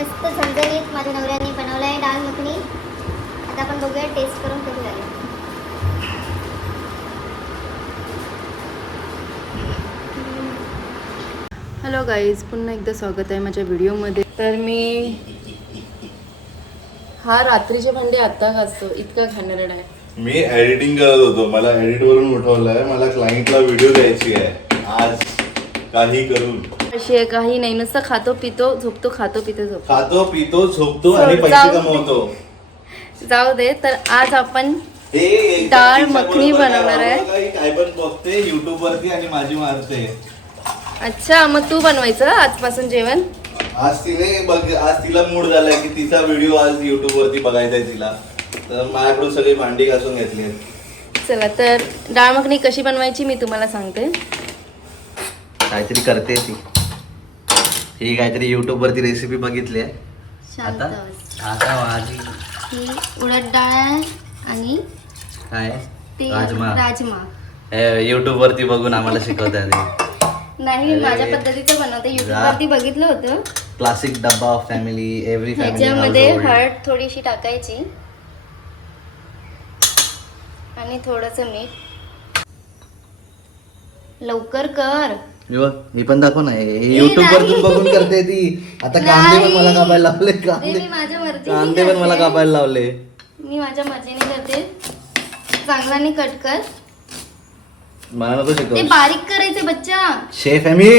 मस्त झणझणीत माझ्या नवऱ्याने बनवला आहे डाळ मखनी. आता आपण बघूया टेस्ट करून कधी झाली. हॅलो गाईज, पुन्हा एकदा स्वागत आहे माझ्या व्हिडिओमध्ये. तर मी हा रात्रीचे भांडे आता घासतो, इतका घाणेरडा आहे. मी एडिटिंग करत होतो, मला एडिट वरून उठवलंय. मला क्लायंटला व्हिडिओ द्यायची आहे आज, काही करून. अशी आहे, काही नाही, नुसतं खातो पितो झोपतो, खातो पितो झोपतो, खातो पितो झोपतो आणि पैसे कमवतो. जाऊ दे. तर आज आपण डाळ मखनी बनवणार आहे. काय पण बघते युट्यूब वरती आणि माझी मारते. अच्छा, मग तू बनवायचं आजपासून जेवण. आज तिला मूड झालाय की तिचा व्हिडिओ आज युट्यूब वरती बघायचा आहे तिला, तर माझ्याकडून सगळी भांडी घासून घेतली. चला, तर डाळ मखनी कशी बनवायची मी तुम्हाला सांगते. काहीतरी करते ती, ही काहीतरी युट्यूब वरती रेसिपी बघितली आहे. शांत आता बस. आता माझी ही उडद डाळ आहे आणि काय ते राजमा राजमा युट्यूब वरती बघून आम्हाला शिकवतात. नाही, अरे. माझ्या पद्धतीचं बनवते. युट्यूब जा. वरती बघितलं होतं. क्लासिक डब्बा ऑफ फॅमिली, एव्हरी ह्याच्यामध्ये फॅमिली. हळद थोडीशी टाकायची आणि थोडंसं मीठ. लवकर कर. मी पण दाखव ना, युट्यूब वरतून बघून करते ती. आता कांदे पण मला कापायला लावले, मी माझ्या मर्जीने कांदे पण मला करते. कापायला लावले. मी माझ्या मर्जीने करते. चांगल्याने कट कर. मला नको ते शिकव. बारीक करायचे बच्चा. शेफ आहे मी,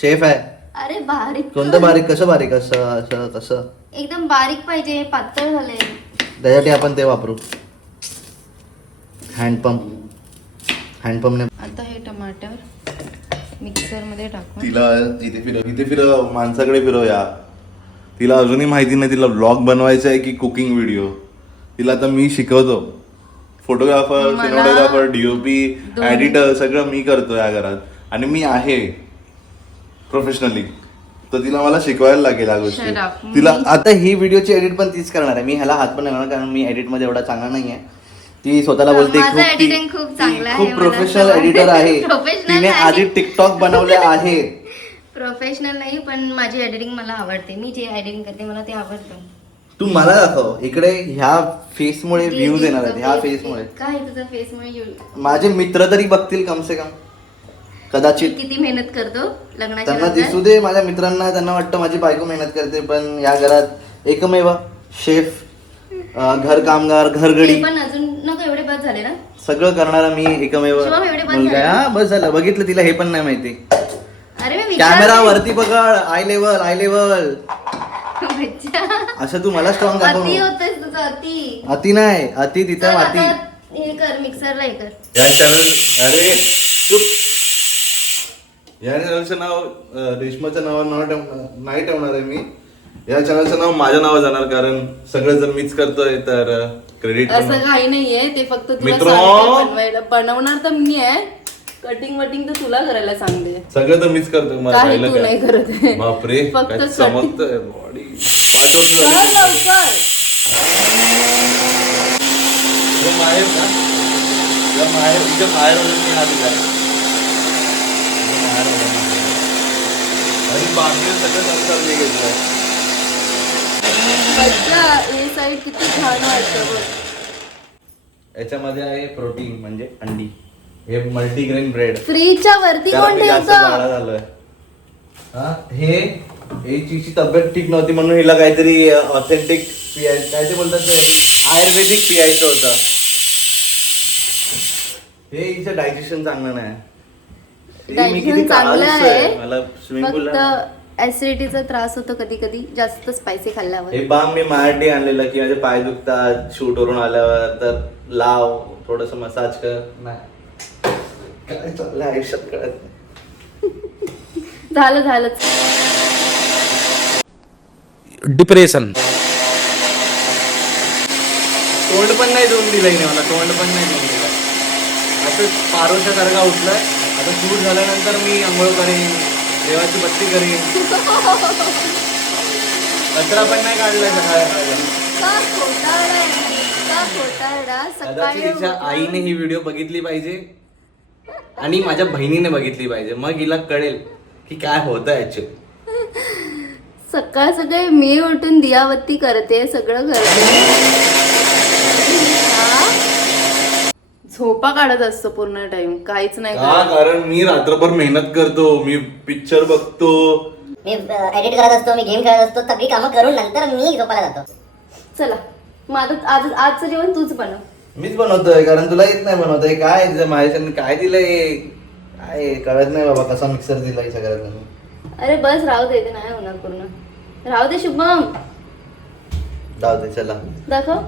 शेफ आहे. अरे बारीक कर. कोणतं बारीक, कसं बारीक, असं असं कसं. एकदम बारीक पाहिजे, पातळ झाले. त्यासाठी आपण ते वापरू, हँडपंपने. आता हे टमाटर मिक्सर मध्ये टाकून तिला इथे फिरव, माणसाकडे फिरव. या तिला अजूनही माहिती नाही तिला व्लॉग बनवायचा आहे की कुकिंग व्हिडिओ. तिला आता मी शिकवतो. फोटोग्राफर, मला सिनेमॅटोग्राफर, डीओपी, एडिटर सगळं मी करतो या घरात, आणि मी आहे प्रोफेशनली. तर तिला मला शिकवायला लागेल या गोष्टी. Shut up. तिला आता ही व्हिडिओची एडिट पण तीच करणार आहे. मी ह्याला हात पण लावणार, कारण मी एडिट मध्ये एवढा चांगला नाहीये. ती स्वतःला बोलते माझं editing खूप चांगलं आहे, खूप मला प्रोफेशनल असं एडिटर आहे. Professional तिने नाही. आधी टिकटॉक बनवले आहे. प्रोफेशनल नाही, पण माझी एडिटिंग मला आवडते. मी जे एडिटिंग करते मला ते आवडतं. तू मला दाखव इकडे. ह्या फेसमुळे व्ह्यूज येणार आहेत. ह्या फेसमुळे काय तुझा फेसमुळे माझे मित्र तरी बघतील कम से कम, कदाचित. किती मेहनत करतो लग्नाच्या त्यांना नंतर. दिसू दे. माझ्या मित्रांना, त्यांना वाटतं माझी बायको मेहनत करते, पण या घरात एकमेव शेफ, घर कामगार, घरगडी, ते पण अजून नको, एवढे बस झाले ना. सगळं करणारा मी एकमेव शिवम, एवढे बंद मुलगा आहे. झाले. हा, बस झालं. बघितलं, तिला हे पण नाही माहिती. अरे मी कॅमेरा वरती पकड. आय लेवल बच्चा, असं तू मला स्ट्रॉंग दाखव. अति होतंय तुझं, अति. अति नाही, अति तिथं चल माती. आता हे कर, मिक्सरला हे कर. या चॅनल, अरे चुप. या चॅनलचं नाव रेशमाच्या नावावर नाही ठेवणार आहे मी. या चॅनलचं नाव माझ्या नावावर जाणार, कारण सगळं जर मीच करतोय तर क्रेडिट. असं काही नाहीये. ते फक्त तुला मित्रांनो, सांगते बनवायला. बनवणार तर मी आहे, कटिंग वटिंग तर तुला करायला सांगते. सगळं तर मीच करतोय. मला काही राहिलं तू काय? नाही करत आहे. बापरे, फक्त काय साठी. चमकतंय बॉडी. कर लवकर. माहेर का? या माहेर, इथे बाहेर मी हा दिला. आणि बाकी सगळं संसार मी घेतलाय. बच्चा, हे साईड किती छान वाटतं बघ. याच्यामध्ये आहे प्रोटीन, म्हणजे अंडी. हे मल्टीग्रेन ब्रेड. फ्रीजच्या वरती कोण ठेवतं? झालोय. हे हिची तब्येत ठीक नव्हती म्हणून हिला काहीतरी ऑथेंटिक पियायचं, काय ते बोलतात ते, आयुर्वेदिक पियायचं होतं. हे हिचं डायजेशन चांगलं नाही. मी किती डायजेशन चांगलं काळा दिसतोय. आहे, मला स्विमिंग पूल फक्त ऍसिडिटीचा त्रास होतो कधी कधी जास्त स्पायसी खाल्ल्यावर. हे बाम मी माझ्यासाठी आणलेलं की माझे पाय दुखतात शूट वरून आल्यावर, तर लाव, थोडस मसाज कर. नाही, काय चाललंय आयुष्यात कळत नाही. झालंच. डिप्रेशन. तोंड पण नाही देऊन दिलंय मला, तोंड पण नाही देऊन दिलं. असं पारोच्या सारखा उठलाय. आता शूट झाल्यानंतर मी आंघोळ करेन, देवाची बत्ती करेन. कचरा पण नाही काढलाय सकाळी. कदाचित तिच्या आईने ही व्हिडिओ बघितली पाहिजे आणि माझ्या बहिणीने बघितली पाहिजे, मग हिला कळेल की काय होतं ऍक्च्युअली. सकाळ सकाळी मी उठून दियाबत्ती करते, सगळं करते. हा? झोपा काढत असतो पूर्ण टाइम, काहीच नाही का? करत. कारण मी रात्रभर मेहनत करतो, मी पिक्चर बघतो. मी एडिट करत असतो, मी गेम खेळत असतो, सगळी कामं करून नंतर मी झोपायला जातो. चला मग आता आजचं जेवण तूच बनव. मीच बनवतोय कारण तुला येत नाही बनवतोय. काय तुझ्या माझ्याकडे काय दिलंय काय कळत नाही बाबा. कसा मिक्सर दिलाय सगळ्यात. अरे बस राहू दे, ते नाही होणार पूर्ण. राहू दे शुभम, जाऊ दे चला. दाखव.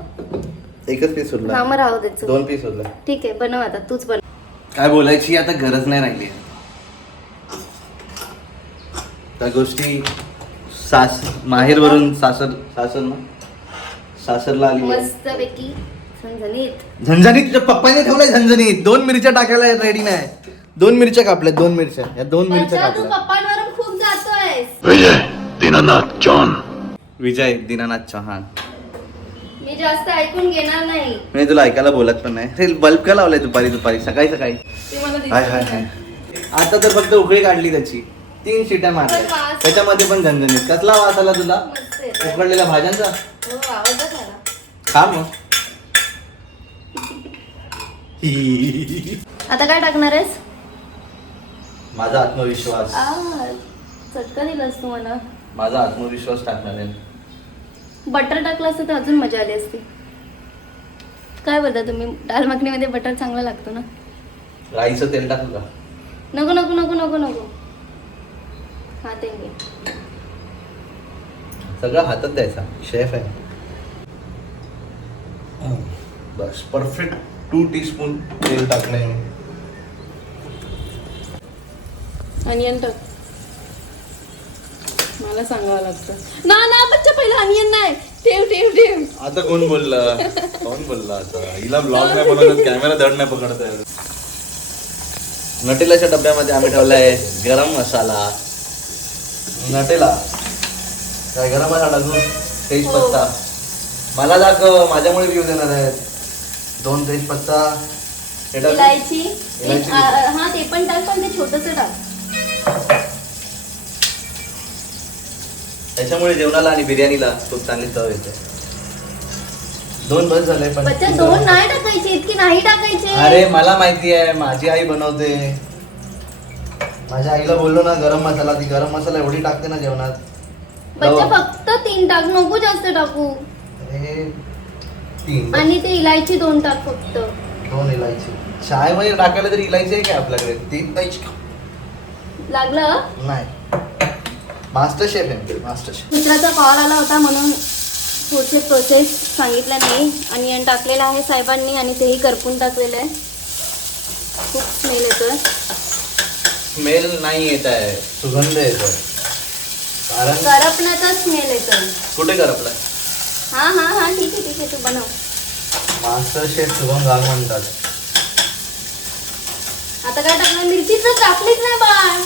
एकच पीस हा उरला, मग राहू दे चल. 2 पीस उरला. ठीक आहे बनव, आता तूच बनव. काय बोलायची आता गरज नाही राहिली. त्या गोष्टी माहेरवरून सासरला आली. मस्त पैकी झणझणीत. झणझणीत तुझ्या पप्पाने ठेवलाय झणझणीत. 2 मिरच्या टाकायला रेडी नाही. 2 मिरच्या कापल्या, 2 मिरच्या. या 2 मिरच्या बच्चा, तू कापल्या. पप्पांवरून खूप जातोय. विजय दीनानाथ चव्हाण. मी जास्त ऐकून घेणार नाही. मी तुला ऐकायला बोलत पण नाही. अरे बल्ब का लावलाय दुपारी सकाळी ते मला दिसत हाय हाय हाय. नाही. आता तर फक्त उकळी काढली त्याची. 3 शिट्या मारल्या. पण वास- त्याच्यामध्ये पण झणझणीत. कसला वास आला तुला? मस्त येतोय. उकडलेल्या भाज्यांचा. हो, आवडतं मला. खा मग. आता काय टाकणार आहेस? माझा आत्मविश्वास. चटका दिलास तू मला. माझा आत्मविश्वास टाकणार आहे. बटर टाकलं असतं तर अजून मजा आली असती. काय बोलता तुम्ही? दाल मखनीमध्ये बटर चांगला लागतो ना? राईचं तेल टाकू का? नको नको नको नको नको. हा ते घे. सगळं हातात द्यायचा. शेफ आहे. बस परफेक्ट 2 टीस्पून तेल टाकलंय मी. अनियन टाक. मला सांगावं लागतं. ना ना बच्चा, पहिला अनियन नाही. ठेव ठेव ठेव. आता कोण बोलला आता? हिला ब्लॉग नाही बनवत, कॅमेरा धड नाही पकडत आहे. नटेलाच्या डब्यामध्ये आम्ही ठेवलाय गरम मसाला. नटेला काय गरम मसाला टाकून तेजपत्ता. मला दाखव, माझ्यामुळे व्ह्यू देणार आहेत. 2 तेजपत्ता. हे टाक. इलायची. इलायची. हा ते पण टाक, पण ते छोटंसं टाक. त्याच्यामुळे जेवणाला आणि बिर्याणीला खूप चांगली चव येते. 2 बस झाले पण. बच्चा 2 नाही टाकायचे, इतकी नाही टाकायचे. अरे मला माहिती आहे, माझी आई बनवते. माझ्या आईला बोललो ना गरम मसाला, ती गरम मसाला एवढी टाकते ना जेवणात. बच्चा फक्त 3 टाक, नको जास्त टाकू. हे 3 आणि ते इलायची 2 टाक फक्त. 2 इलायची. चाय मध्ये टाकायला तरी इलायची आहे का आपल्याकडे? 3 इलायची लागलं. नाही. मास्टर शेफ आहे, मास्टर शेफ. मित्राचा कॉल आला होता म्हणून पुढचे प्रोसेस सांगितलं नाही. अनियन टाकलेलं आहे साहेबांनी आणि तेही करपून टाकलेलं आहे. खूप स्मेल येतोय. स्मेल नाही येत आहे, सुगंध येतो. कारण करपण्याचा स्मेल येतोय. कुठे करपला? हा हा हा ठीक आहे तू बनव. मास्टर शेफ शुभम गाल म्हणतात. आता काय टाकणार? मिरची तर टाकलीच नाही बाळ.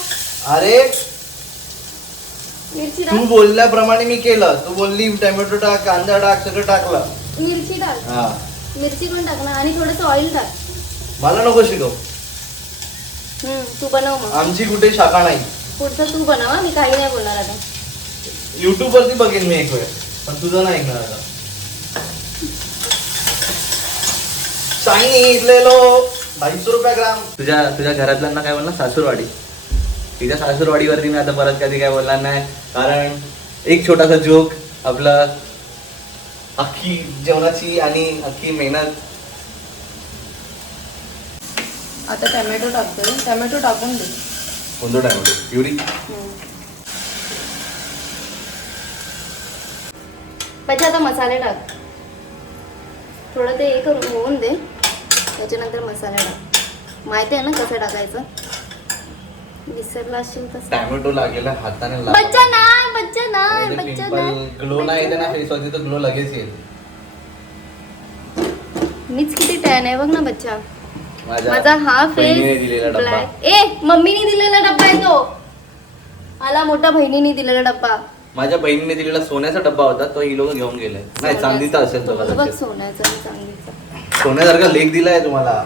अरे मिरची तू टाक. बोलल्याप्रमाणे मी केलं. तू बोलली टोमॅटो टाक, कांदा टाक, सगळं टाकलं. मिरची टाक. हा, मिरची पण टाकणार आणि थोडंसं ऑइल टाक. मला नको शिकव. तू बनव मग. आमची कुठे शाखा नाही. पुढचं तू बनव हा, मी काही नाही बोलणार आता. युट्यूब वरती बघेन मी एक वेळ, पण तुझं नाही ऐकणार आता. सांगितलेलो 250 रुपये ग्राम. तुझ्या घरातल्यांना काय बोलणार? सासूरवाडी. तिच्या सासूरवाडीवरती मी आता परत कधी काय बोलणार नाही. कारण एक छोटासा जोक, आपलं अख्खी जेवणाची आणि अख्खी मेहनत. आता टोमॅटो टाकतोय. टोमॅटो टाकून दे. कोणतं टोमॅटो? प्युरी. अच्छा आता मसाले टाक. थोडं ते हे करून होऊन दे, त्याच्यानंतर मसाले टाक. माहिती आहे ना कसं टाकायचं? विसरला असेल तसं. टोमॅटो लागेल हाताने बच्चा नाही. ग्लो नाही येते ना फेस वरती, तर ग्लो लगेच येईल. मीच किती टॅन आहे बघ ना बच्चा. माझ्या माझा हा बहिणीने फेस दिलेला डब्बा. ब्लॅक. मम्मीने दिलेला डब्बा आहे तो. मला मोठ्या बहिणीने दिलेला डब्बा. माझ्या बहिणीने दिलेला सोन्याचा डब्बा होता, तो ही लोक घेऊन गेले. नाही, चांदीचा असेल तो बघ कदाचित. सोन्याचा आणि चांदीचा. सोन्यासारखा लेख दिलाय तुम्हाला.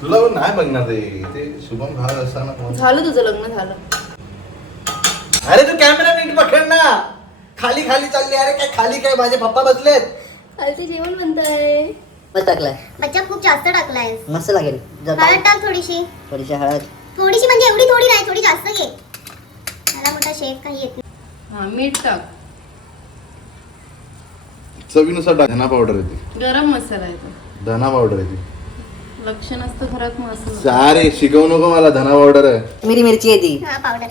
तुला पण नाही बघणार ते शुभम घाल असताना. झालं तुझं लग्न झालं. अरे तू कॅमेरा नीट पकड ना. खाली खाली चालली. अरे काय खाली काय, माझे पप्पा बसलेत. खालचं जेवण बनतंय. मस्त टाकलाय, बच्चा खूप जास्त टाकलाय. मस्त लागेल. जर हळद टाक थोडीशी. थोडीशी हळद. थोडीशी म्हणजे एवढी थोडी नाही, थोडी जास्त घे. मला मोठा शेफ काही येत नाही. हा मीठ टाक. चवीनुसार टाक. धना पावडर येते, गरम मसाला येतो. धना पावडर येते. लक्ष नसतं घरात मसाला. अरे शिकवू नको मला, धना पावडर आहे. मिरी मिरची आहे ती. हा पावडर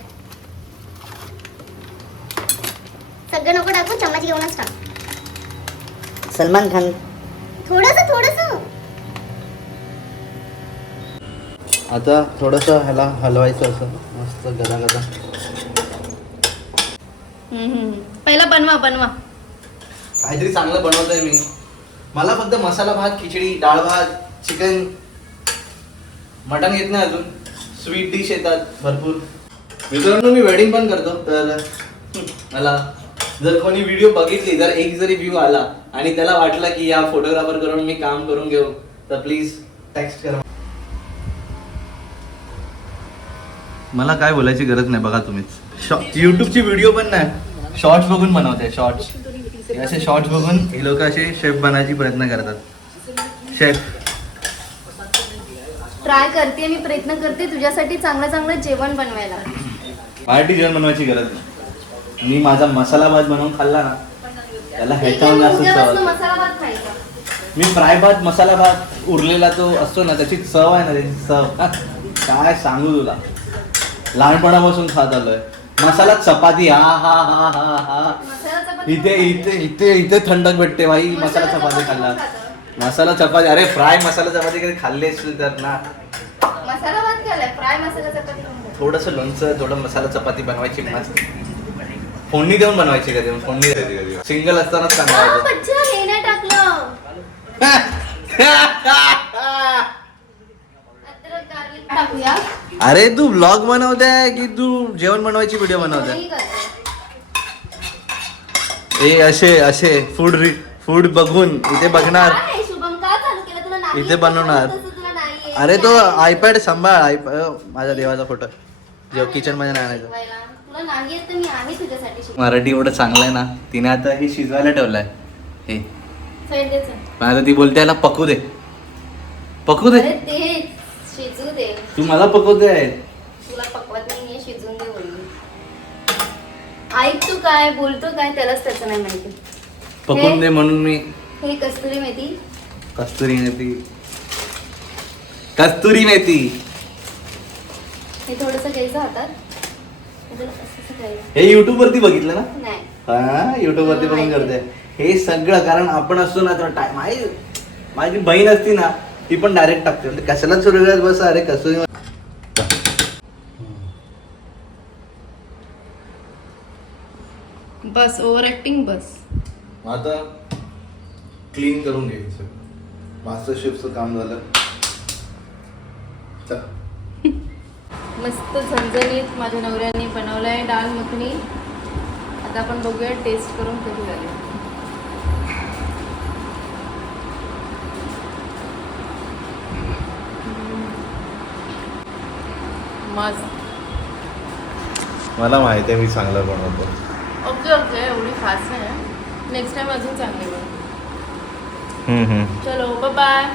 सगळं नको टाकू, चम्मच घेऊनच टाक. सलमान खान. थोडस थोडस. आता थोडस ह्याला हलवायचं असं मस्त गदा गदा. पहिला बनवा. काहीतरी चांगलं बनवतोय मी. मला फक्त मसाला भात, खिचडी, डाळ भात, चिकन, मटण येत नाही अजून. स्वीट डिश येतात भरपूर. मित्रांनो मी वेडिंग पण करतो. तर मला जर कोणी व्हिडिओ बघितली, जर एक जरी व्ह्यू आला आणि त्याला वाटलं की या फोटोग्राफर करून मी काम करून घेऊ, तर प्लीज टेक्स्ट करा. मला काय बोलायची गरज नाही. बघा तुम्हीच युट्यूबची व्हिडिओ पण नाही, शॉर्ट्स बघून बनवते. शॉर्ट्स असे शॉर्ट्स बघून हे लोक असे शेफ बनायची प्रयत्न करतात. शेफ ट्राय करते, मी प्रयत्न करते तुझ्यासाठी चांगलं जेवण बनवायला. पार्टी जेवण बनवायची गरज नाही. मी माझा मसाला भात बनवून खाल्ला ना, त्याला ह्याच्याहून जास्त चव. मसाला भात खायचा. मी फ्राय भात, मसाला भात उरलेला तो असतो ना, त्याची चव आहे ना, त्याची चव काय सांगू तुला. लहानपणापासून खात आलोय. मसाला चपाती, हा हा हा हा हा. मसाला चपाती इथे इथे इथे इथे थंडक भेटते भाई. मसाला चपाती खाल्ला. मसाला चपाती, अरे फ्राय मसाला चपाती कधी खाल्ली असतील तर ना. मसाला भात खाल्लाय, फ्राय मसाला चपाती खाल्लाय. थोडंसं लोणचं, थोडं मसाला चपाती बनवायची मस्त. फोडणी देऊन बनवायची कधी. फोडणी द्यायची सिंगल असतानाच चांगला होतो. बच्चा हे नाही टाकलं. अद्रक गार्लिक टाकूया. अरे तू ब्लॉग बनवताय की तू जेवण बनवायची व्हिडिओ बनवताय? दोन्ही करते. ए असे फूड बघून इथे बघणार, काय शुभम का चालू केलं तुला? नाही इथे बनवणार. तसं तुला नाही येत. अरे तो आयपॅड सांभाळ. माझ्या देवाचा फोटो जेव्हा किचन मध्ये नाही आणायचं. शिकवायला. तुला नाही येत तर मी आहे तुझ्यासाठी शिकवायला. मराठी एवढं चांगलं आहे ना. तिने आता हे शिजवायला ठेवलंय. हे साईड द्यायचं. पण आता ती बोलते याला पकू दे. अरे ते शिजू दे. तू मला पकवते आहे. तुला पकवत नाहीये, शिजून दे बोलली. ऐक तू काय बोलतो काय त्यालाच त्याचं नाही माहिती. पकवून दे म्हणून मी. हे कस्तुरी मेथी. कस्तुरी मेथी. हे थोडंसं घ्यायचं हातात. असं करायचं. हे युट्यूब वरती बघितलं ना. नाही. हा युट्यूब वरती बघून करते हे सगळं. कारण आपण असतो ना तर टाइम. माझी बहीण असती ना, ती पण डायरेक्ट टाकते. म्हणजे कशाला सुरू बस. अरे कसं बस ओव्हर ऍक्टिंग बस. आता क्लीन करून घ्यायचं. मास्टर शेफचं काम झालं. चल. मस्त झणझणीत माझ्या नवऱ्याने बनवलाय डाळ मखनी. आता आपण बघूया टेस्ट करून कधी लागेल. मस्त. मला माहिती आहे मी चांगलं बनवतो. ओके एवढी खास नाही. नेक्स्ट टाइम अजून चांगली बनव. चलो बाय.